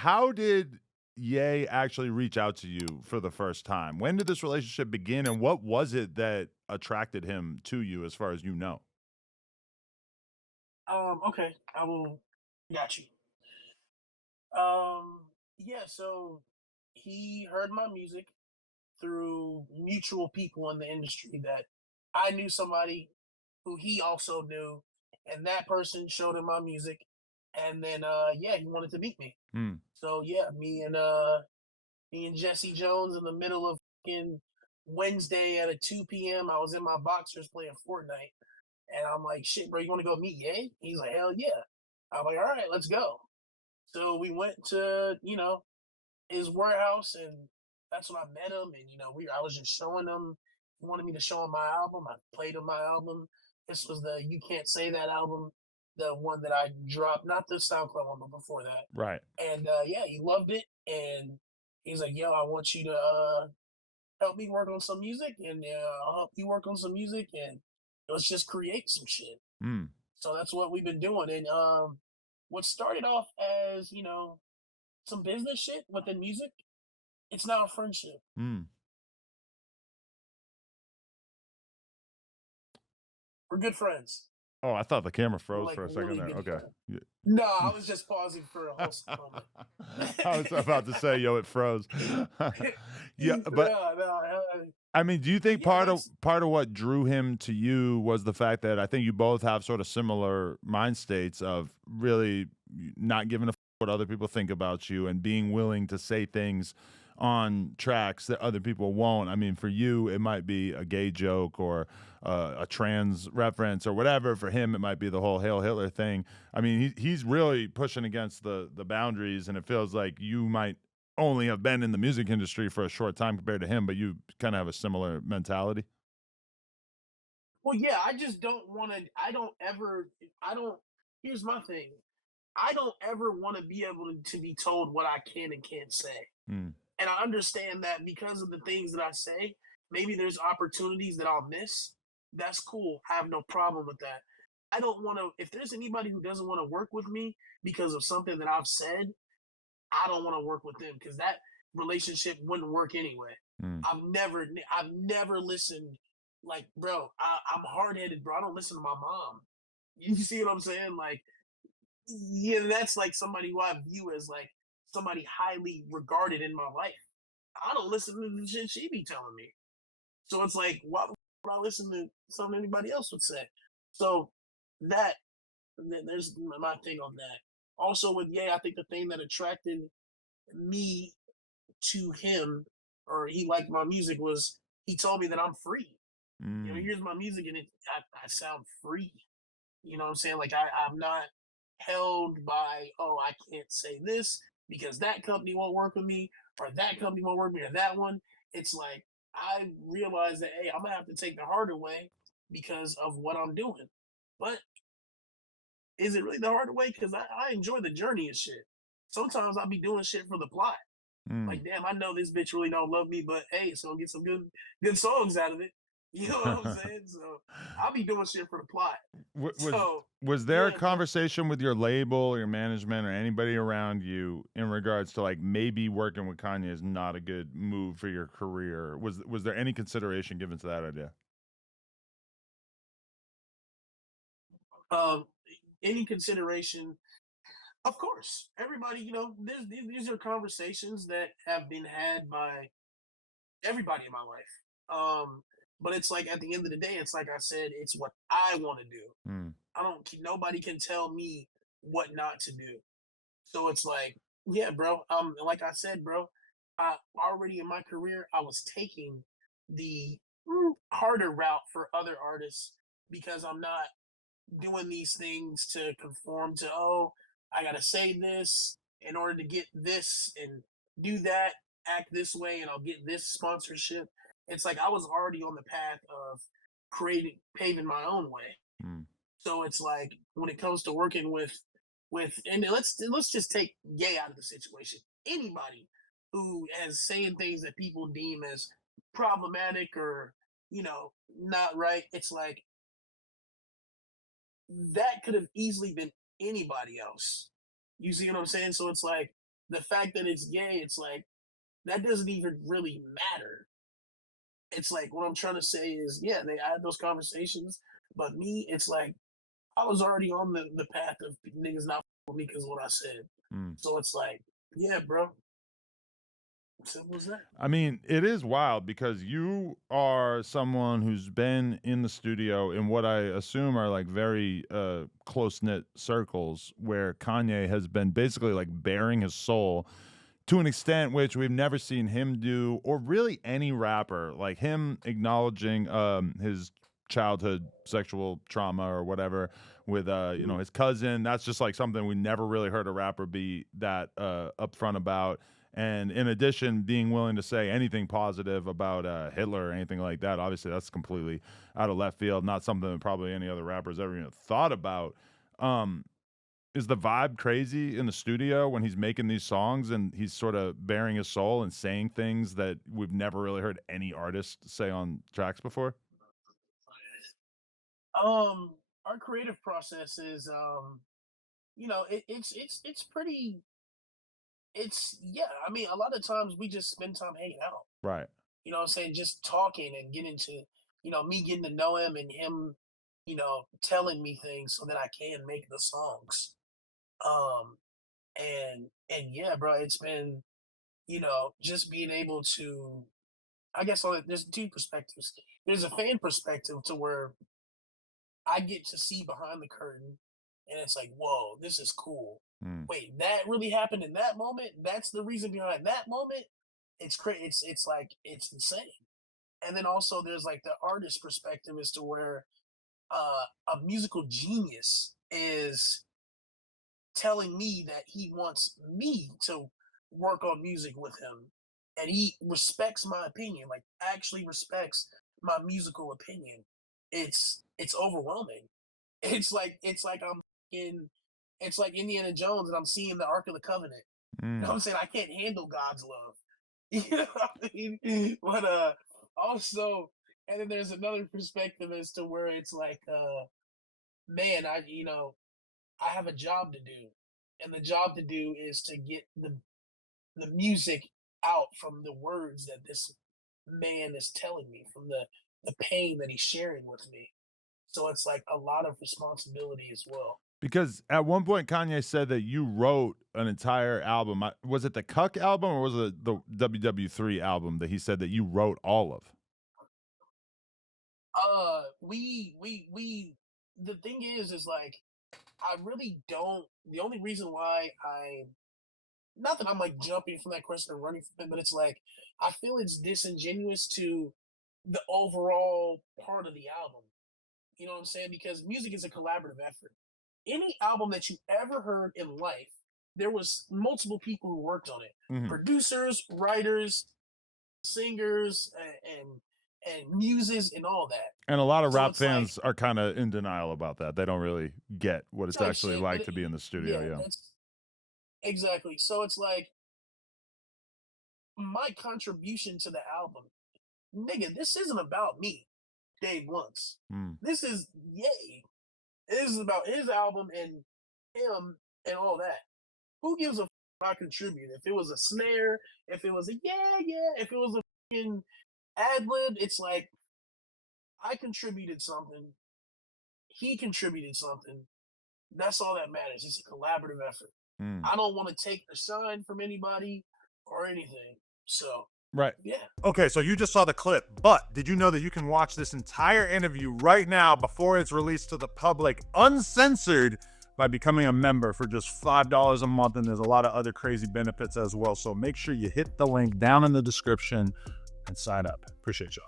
how did Ye actually reach out to you for the first time? When did this relationship begin, and what was it that attracted him to you, as far as you know? Okay, I will. Got you. Yeah. So he heard my music through mutual people in the industry that I knew somebody who he also knew, and that person showed him my music, and then yeah, he wanted to meet me. Hmm. So yeah, me and Jesse Jones in the middle of fucking Wednesday at a 2 p.m. I was in my boxers playing Fortnite, and I'm like, shit, bro, you want to go meet Ye? He's like, hell yeah. I'm like, all right, let's go. So we went to his warehouse, and that's when I met him. And I was just showing him. He wanted me to show him my album. I played him my album. This was the "You Can't Say That" album, the one that I dropped, not the SoundCloud one, but before that. Right. And yeah, he loved it, and he's like, "Yo, I want you to help me work on some music, and I'll help you work on some music, and let's just create some shit." Mm. So that's what we've been doing. And what started off as some business shit within music, it's now a friendship. Mm. We're good friends. Oh, I thought the camera We're froze like for a second really there. good Okay. friends. Yeah. No, I was just pausing for a wholesome moment. I was about to say, yo, it froze. Yeah, but No, no, I mean, do you but think yeah, that's part of what drew him to you was the fact that I think you both have sort of similar mind states of really not giving a what other people think about you and being willing to say things on tracks that other people won't. I mean, for you, it might be a gay joke or a trans reference or whatever. For him, it might be the whole Hail Hitler thing. I mean, he's really pushing against the boundaries, and it feels like you might only have been in the music industry for a short time compared to him, but you kind of have a similar mentality. well, yeah. I just don't want to. I don't ever. I don't. Here's my thing. I don't ever want to be able to be told what I can and can't say. Mm. And I understand that because of the things that I say, maybe there's opportunities that I'll miss. That's cool. I have no problem with that. I don't want to, if there's anybody who doesn't want to work with me because of something that I've said, I don't want to work with them because that relationship wouldn't work anyway. Mm. I've never listened. Like, bro, I'm hard headed, bro. I don't listen to my mom. You see what I'm saying? Like, yeah, that's like somebody who I view as like somebody highly regarded in my life. I don't listen to the shit she be telling me. So it's like, why would I listen to something anybody else would say? So that there's my thing on that. Also with Ye, I think the thing that attracted me to him, or he liked my music, was he told me that I'm free. Mm. Here's my music, and I sound free. You know what I'm saying? Like I'm not held by, oh, I can't say this because that company won't work with me, or that company won't work with me, or that one. It's like I realize that, hey, I'm gonna have to take the harder way because of what I'm doing. But is it really the harder way? Because I enjoy the journey and shit. Sometimes I'll be doing shit for the plot. Mm. Like, damn, I know this bitch really don't love me, but hey, so get some good songs out of it. You know what I'm saying? So I'll be doing shit for the plot. W- was So was there a yeah, man. conversation with your label or your management or anybody around you in regards to like maybe working with Kanye is not a good move for your career? Was there any consideration given to that idea? Um, any consideration, of course. Everybody, these are conversations that have been had by everybody in my life. Um, but it's like at the end of the day, it's like I said, it's what I want to do. Mm. I don't. Nobody can tell me what not to do. So it's like, yeah, bro. Like I said, bro, I already in my career, I was taking the harder route for other artists because I'm not doing these things to conform to, oh, I gotta say this in order to get this and do that, act this way, and I'll get this sponsorship. It's like I was already on the path of creating paving my own way. Mm. So it's like when it comes to working with and let's just take Gay out of the situation. Anybody who has saying things that people deem as problematic or not right, it's like that could have easily been anybody else. You see what I'm saying? So it's like the fact that it's gay, it's like that doesn't even really matter. It's like what I'm trying to say is, yeah, they had those conversations, but me, it's like I was already on the path of niggas not with me because of what I said. Mm. So it's like, yeah, bro, simple as that. I mean, it is wild because you are someone who's been in the studio in what I assume are like very close knit circles where Kanye has been basically like bearing his soul to an extent which we've never seen him do, or really any rapper, like him acknowledging his childhood sexual trauma or whatever with Mhm. his cousin. That's just like something we never really heard a rapper be that upfront about. And in addition, being willing to say anything positive about Hitler or anything like that, obviously that's completely out of left field, not something that probably any other rappers ever even thought about. Um, is the vibe crazy in the studio when he's making these songs and he's sort of bearing his soul and saying things that we've never really heard any artist say on tracks before? Our creative process is, it's pretty. It's yeah. I mean, a lot of times we just spend time hanging out. Right. You know what I'm saying? Just talking and getting to, me getting to know him and him, telling me things so that I can make the songs. Um, and yeah, bro, it's been, just being able to, I guess there's two perspectives. There's a fan perspective to where I get to see behind the curtain and it's like, whoa, this is cool. Mm. Wait, that really happened in that moment? That's the reason behind that moment? It's crazy. It's like it's insane. And then also there's like the artist perspective as to where a musical genius is telling me that he wants me to work on music with him and he respects my opinion, like actually respects my musical opinion. It's overwhelming. It's like I'm in it's like Indiana Jones and I'm seeing the Ark of the Covenant. You know what Mm. I'm saying? I can't handle God's love. You know what I mean? But also, and then there's another perspective as to where it's like man, I have a job to do. And the job to do is to get the music out from the words that this man is telling me, from the pain that he's sharing with me. So it's like a lot of responsibility as well. Because at one point Kanye said that you wrote an entire album. Was it the Cuck album or was it the WW3 album that he said that you wrote all of? We the thing is like I really don't. The only reason why I, not that I'm like jumping from that question and running from it, but it's like I feel it's disingenuous to the overall part of the album. You know what I'm saying? Because music is a collaborative effort. Any album that you ever heard in life, there was multiple people who worked on it: Mhm. producers, writers, singers, and muses, and all that. And a lot of So rap it's like fans are kind of in denial about that. They don't really get what it's type actually shit, but like to be in the studio. yeah, Yeah. that's exactly. So it's like my contribution to the album, nigga. This isn't about me, Dave Once. Mm. This is Ye. This is about his album and him and all that. Who gives a I contribute? If it was a snare, if it was a yeah, yeah, if it was a fucking ad lib, it's like I contributed something, he contributed something. That's all that matters. It's a collaborative effort. Mm. I don't want to take the shine from anybody or anything. So Right. yeah. Okay, so you just saw the clip, but did you know that you can watch this entire interview right now before it's released to the public, uncensored, by becoming a member for just $5 a month? And there's a lot of other crazy benefits as well. So make sure you hit the link down in the description and sign up. Appreciate y'all.